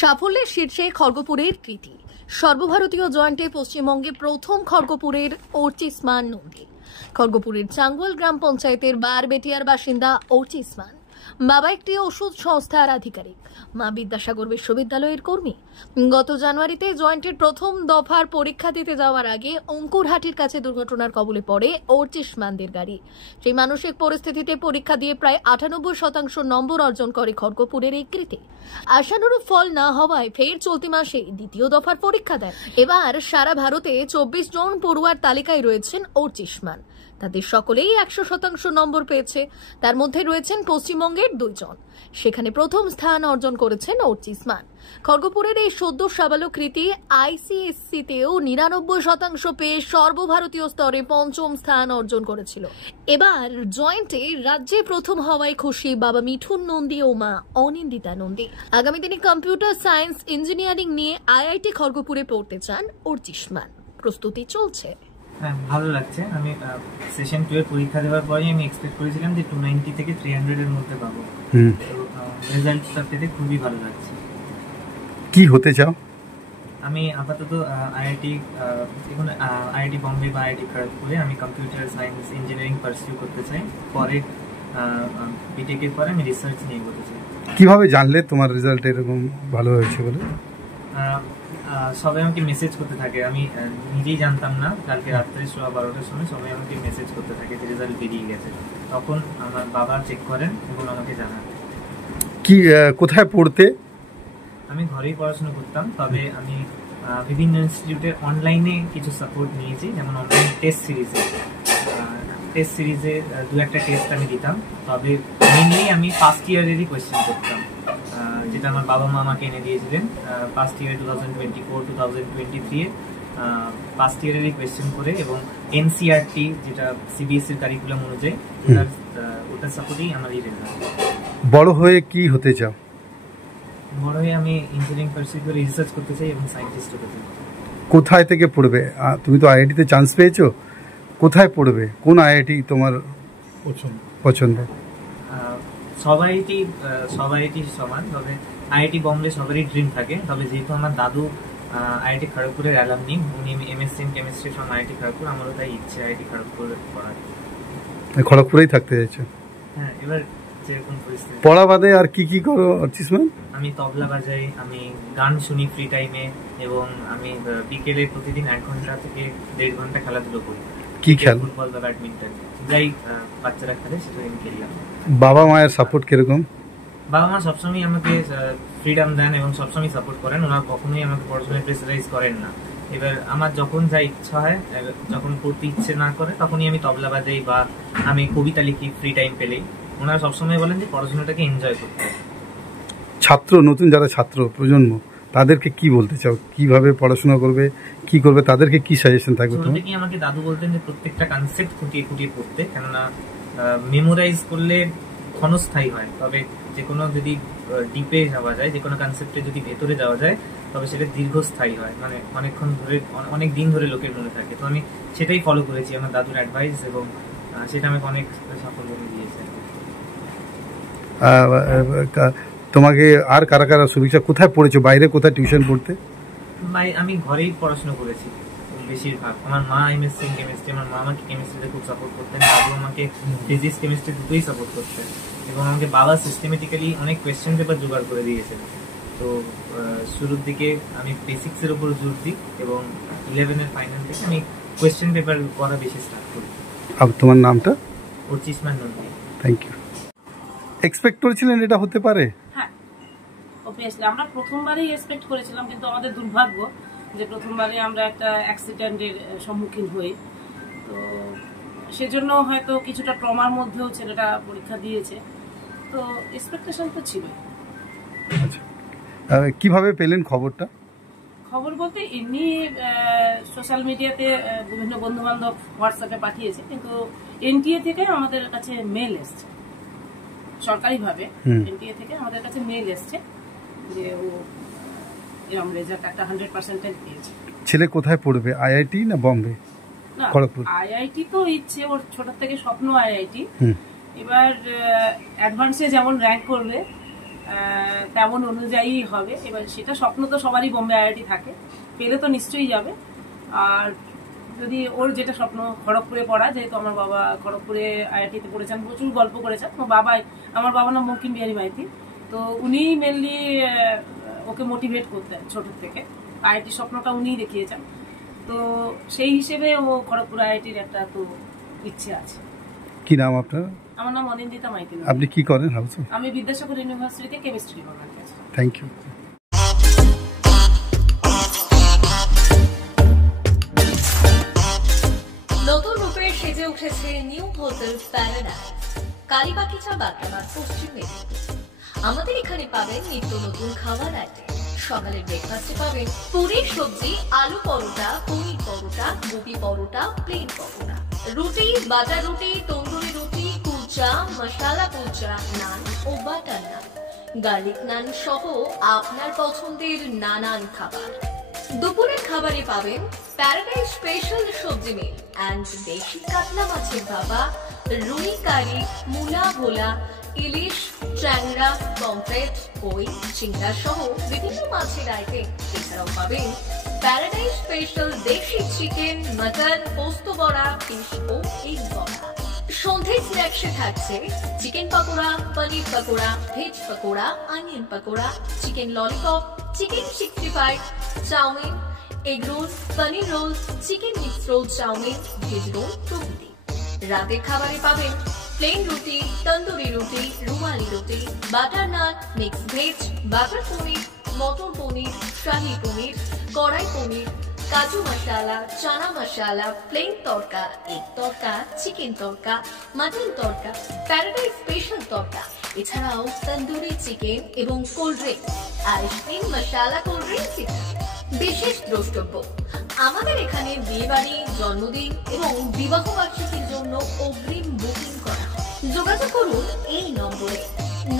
সাফল্যের শীর্ষে খড়গপুরের কৃতি। সর্বভারতীয় জয়েন্টে পশ্চিমবঙ্গে প্রথম খড়গপুরের অর্চিসমান নন্দী। খড়গপুরের চাঙ্গুয়াল গ্রাম পঞ্চায়েতের বারবেটিয়ার বাসিন্দা অর্চিসমান। বাবা একটি ওষুধ সংস্থার আধিকারিক, মা বিদ্যাসাগর বিশ্ববিদ্যালয়ের কর্মী। গত জানুয়ারিতে জয়েন্টের প্রথম দফার পরীক্ষা দিতে যাওয়ার আগে অঙ্কুরহাটির কাছে দুর্ঘটনার কবলে পড়ে অর্চিসমানদের গাড়ি। সেই মানসিক পরিস্থিতিতে পরীক্ষা দিয়ে প্রায় 98% নম্বর অর্জন করে খড়গপুরের এই কৃতি। আশানুরূপ ফল না হওয়ায় ফের চলতি মাসে দ্বিতীয় দফার পরীক্ষা দেন। এবার সারা ভারতে 24 জন পড়ুয়ার তালিকায় রয়েছেন অর্চিসমান। তাদের সকলেই 100% নম্বর পেয়েছে। তার মধ্যে রয়েছেন পশ্চিমবঙ্গের 2 জন। সেখানে প্রথম স্থান অর্জন করেছেন অর্চিসমান। খড়গপুরের এই সদ্য সাবালক কৃতি আইসিএসসিতেও 99% পেয়ে সর্বভারতীয় স্তরে 5ম স্থান অর্জন করেছিল। এবার জয়েন্টে রাজ্যে প্রথম হওয়ায় খুশি বাবা মিঠুন নন্দী ও মা অনিন্দিতা নন্দী। আগামী দিনে কম্পিউটার সায়েন্স ইঞ্জিনিয়ারিং নিয়ে আইআইটি খড়গপুরে পড়তে চান অর্চিসমান। প্রস্তুতি চলছে। হ্যাঁ, ভালো লাগছে। আমি সেশন 2 এর পরীক্ষা দেওয়ার পরে আমি এক্সপেক্ট করেছিলাম যে 290 থেকে 300 এর মধ্যে পাবো। তো রেজাল্টটা পেতে খুবই ভালো লাগছে। কি হতে চাও? আমি আপাতত আইআইটি বম্বে বা আইআইটি খড়গপুরে আমি কম্পিউটার সায়েন্স ইঞ্জিনিয়ারিং পারসিউ করতে চাই। পরে বিটেক এর পরে আমি রিসার্চ নিয়ে এগোতে চাই। কিভাবে জানলে তোমার রেজাল্ট এরকম ভালো হয়েছে বলে? সবাই আমাকে মেসেজ করতে থাকে। আমি নিজেই জানতাম না। কালকে রাত্রে 12টার সময় সবাই আমাকে মেসেজ করতে থাকে যে রেজাল্ট বেরিয়ে গেছে। তখন আমার বাবা চেক করেন এবং আমাকে জানান। কি কোথায় পড়তে? আমি ঘরেই পড়াশোনা করতাম, তবে আমি বিভিন্ন ইনস্টিটিউটে অনলাইনে কিছু সাপোর্ট নিয়েছি, যেমন অনলাইন টেস্ট সিরিজে 2-1টা টেস্ট আমি দিতাম। তবে মেইনলি আমি ফার্স্ট ইয়ারেরই কোয়েশ্চেন করতাম, যেটা আমার বাবা মা আমাকে এনে দিয়েছিলেন। ফার্স্ট ইয়ারে 2024-2023 ফার্স্ট ইয়ারেরই কোয়েশ্চেন করে এবং এনসিআরটি যেটা সিবিএসসির কারিকুলাম অনুযায়ী ওটার সাপোর্টেই আমার এই রেজাল্ট। বড় হয়ে কি হতে চাও? বড় হয়ে আমি ইঞ্জিনিয়ারিং পারসিউ করে রিসার্চ করতে চাই এবং সায়েন্টিস্ট হতে চাই। কোথায় থেকে পড়বে? তুমি তো আইআইটিতে চান্স পেয়েছো, কোথায় পড়বে? কোন আইআইটি তোমার পছন্দ? সবাইটি সমান, তবে আইআইটি বম্বে সবারই ড্রিম থাকে। তবে যেহেতু আমার দাদু আইআইটি খড়গপুরের অ্যালামনি, উনি MSc in chemistry from IIT Kharagpur, আমারও তাই ইচ্ছে আইআইটি খড়গপুরে পড়ার। খড়গপুরেই থাকতে চাইছো? হ্যাঁ, এবার যেরকম পরিস্থিতি। পড়া বাদে আর কি করো অর্চিসমান? আমি তবলা বাজাই, আমি গান শুনি ফ্রি টাইমে, এবং আমি বিকেলে প্রতিদিন 1 ঘন্টা থেকে 1.5 ঘন্টা খেলাধুলো করি। কি খেল? ফুটবল বা ব্যাডমিন্টন, যাই বাচ্চারা খেলে সেটা আমি খেলি। বাবা মায়ের সাপোর্ট কিরকম? বাবা মা সবসময় আমাকে ফ্রিডম দেন এবং সবসময় সাপোর্ট করেন। ওনারা কখনোই আমাকে পড়াশোনায় প্রেসারাইজ করেন না। এবার আমার যখন যা ইচ্ছা হয়, যখন পড়তে ইচ্ছে না করে, তখনই আমি তবলা বাজাই বা আমি কবিতা লিখি ফ্রি টাইম পেলেই। ওনারা সবসময় বলেন যে পড়াশোনাটাকে এনজয় করতে। নতুন যারা ছাত্র প্রজন্ম, তাদেরকে কি বলতে চাও? কিভাবে পড়াশোনা করবে, কি করবে, তাদেরকে কি সাজেশন থাকবে? কি আমাকে দাদু বলতেন যে প্রত্যেকটা কনসেপ্ট খুঁটিয়ে খুঁটিয়ে পড়তে, কেননা মেমোরাইজ করলে ক্ষণস্থায়ী হয়। তবে যে কোনো যদি ডিপে যাওয়া যায়, যে কোনো কনসেপ্টে যদি ভেতরে যাওয়া যায়, তবে সেটা দীর্ঘস্থায়ী হয়, মানে অনেকক্ষণ ধরে, অনেক দিন ধরে লোকের মনে থাকে। তো আমি সেটাই ফলো করেছি, আমার দাদুর অ্যাডভাইস, এবং সেটা আমাকে অনেক সাফল্য দিয়েছে। তোমাকে আর কারা কারা শুভেচ্ছা? কোথায় পড়েছো? বাইরে কোথায় টিউশন পড়তে? আমি ঘরেই পড়াশোনা করেছি বেশিরভাগ। আমার মা এমএসসি ইন কেমিস্ট্রি, আমার মা আমাকে কেমিস্ট্রিতে খুব সাপোর্ট করতেন, দাদু আমাকে ফিজিক্স কেমিস্ট্রি দুটোই সাপোর্ট করতেন, এবং আমাকে বাবা সিস্টেমেটিক্যালি অনেক কোয়েশ্চেন পেপার জোগাড় করে দিয়েছেন। তো শুরুর দিকে আমি বেসিক্সের উপর জোর দিই, এবং 11 এর ফাইনাল থেকে আমি কোয়েশ্চেন পেপার পড়া বেশি স্টার্ট করি। তোমার নামটা? Archisman Nandi. Thank you. Expect করেছিলেন এটা হতে পারে? হ্যাঁ, অবভিয়াসলি আমরা প্রথমবারই এক্সপেক্ট করেছিলাম, কিন্তু আমাদের দুর্ভাগ্য যে প্রথমবারই আমরা একটা অ্যাক্সিডেন্টের সম্মুখীন হই। তো সেজন্য হয়তো কিছুটা ট্রমার মধ্যেও ছেলেটা পরীক্ষা দিয়েছে। তো এক্সপেকটেশন তো ছিল। আচ্ছা, কিভাবে পেলেন খবরটা? খবর বলতে এমনি সোশ্যাল মিডিয়াতে বিভিন্ন বন্ধু বান্ধব হোয়াটসঅ্যাপে পাঠিয়েছে, কিন্তু এনটিএ থেকে আমাদের কাছে মেল এসছে, সরকারিভাবে এনটিএ থেকে আমাদের কাছে মেল এসছে যে ও এরকম রেজাল্ট একটা 100% পেয়েছে। ছেলে কোথায় পড়বে? আইআইটি না বম্বে? খড়গপুর। আইআইটি তো ইচ্ছে, ওর ছোট থেকে স্বপ্ন আইআইটি। এবার অ্যাডভান্সে যেমন র্যাঙ্ক করবে তেমন অনুযায়ী হবে। এবার সেটা স্বপ্ন তো সবারই বোম্বে আইআইটি থাকে, পেলে তো নিশ্চয়ই যাবে। আর যদি ওর যেটা স্বপ্ন খড়গপুরে পড়া, যেহেতু আমার বাবা খড়গপুরে আইআইটিতে পড়েছেন, প্রচুর গল্প করেছেন। আমার বাবা নাম বঙ্কিম বিহারী মাইতি, তো উনি মেনলি ওকে মোটিভেট করতেন ছোট থেকে, আইআইটি স্বপ্নটা উনিই দেখিয়েছেন। তো সেই হিসেবে ও খড়গপুর আইআইটির একটা তো ইচ্ছে আছে। কি নাম আপনার? আমার নাম অনিন্দিতা মাইতি। আপনি কি করেন হাউস? আমি বিদ্যাসাগর ইউনিভার্সিটিতে কেমিস্ট্রি ডিপার্টমেন্টে আছি। Thank you. নতুন রূপে সেজে উঠেছে new hotel paradise, Kalibagicha, Bagrabad, Paschim Medinipur. আমাদের এখানে পাবেন নিত্য নতুন খাবার আইটেম। সকালের ব্রেকফাস্টে পাবেন পুরীর সবজি, আলু পরোটা, পনির পরোটা, গোবি পরোটা, প্লেন পরোটা, রুটি, বাটার রুটি, তন্দুরি রুটি, কুলচা, মশালা কুলচা, নান ও বাটার নান, গার্লিক নান সহ আপনার পছন্দের নানান খাবার। দুপুরের খাবারে পাবেন প্যারাডাইস স্পেশাল সবজি মিল অ্যান্ড দেশি কাতলা মাছের ভাপা, রুই কারি, মূলা ভোলা, ইলিশ, ট্যাংরা, পমফ্রেট, কই, চিংড়া সহ বিভিন্ন মাছের আইটেম। এছাড়াও পাবেন প্যারাডাইস স্পেশাল দেশি চিকেন, মটন, পোস্ত বড়া, ফিশ ও এগ বড়া। সন্ধে স্ন্যাক্সে থাকছে chicken pakora, paneer pakora, veg pakora, onion pakora, chicken lollipop, chicken 65, chowmein, egg roll, paneer roll, chicken mix roll, chowmein, veg roll প্রভৃতি। রাতের খাবারে পাবেন প্লেন রুটি, তন্দুরি রুটি, রুমালি রুটি, বাটার নান, মিক্স ভেজ, বাটার পনির, মটর পনির, শাহী পনির, কড়াই পনির, কাজু মশালা, চানা মশালা, প্লেন তড়কা, এগ তড়কা, চিকেন তড়কা, মাটন তড়কা, প্যারাডাইস স্পেশাল তড়কা। এছাড়াও তন্দুরি চিকেন এবং কোল্ড ড্রিঙ্ক, আইসক্রিম, মশালা কোল্ড ড্রিঙ্কস ইত্যাদি। বিশেষ দ্রষ্টব্য, আমাদের এখানে বিয়েবাড়ি, জন্মদিন এবং বিবাহ বার্ষিকীর জন্য অগ্রিম বুকিং করা হয়। যোগাযোগ করুন এই নম্বরে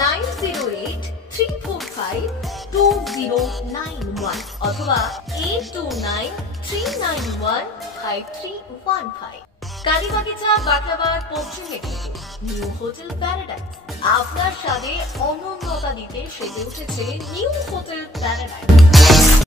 9083452091 অথবা 8293915315। Kalibagicha, Bagrabad, Paschim Medinipur, new hotel paradise. আপনার স্বাদে অনন্যতা দিতে সেজে উঠেছে নিউ হোটেল প্যারাডাইস।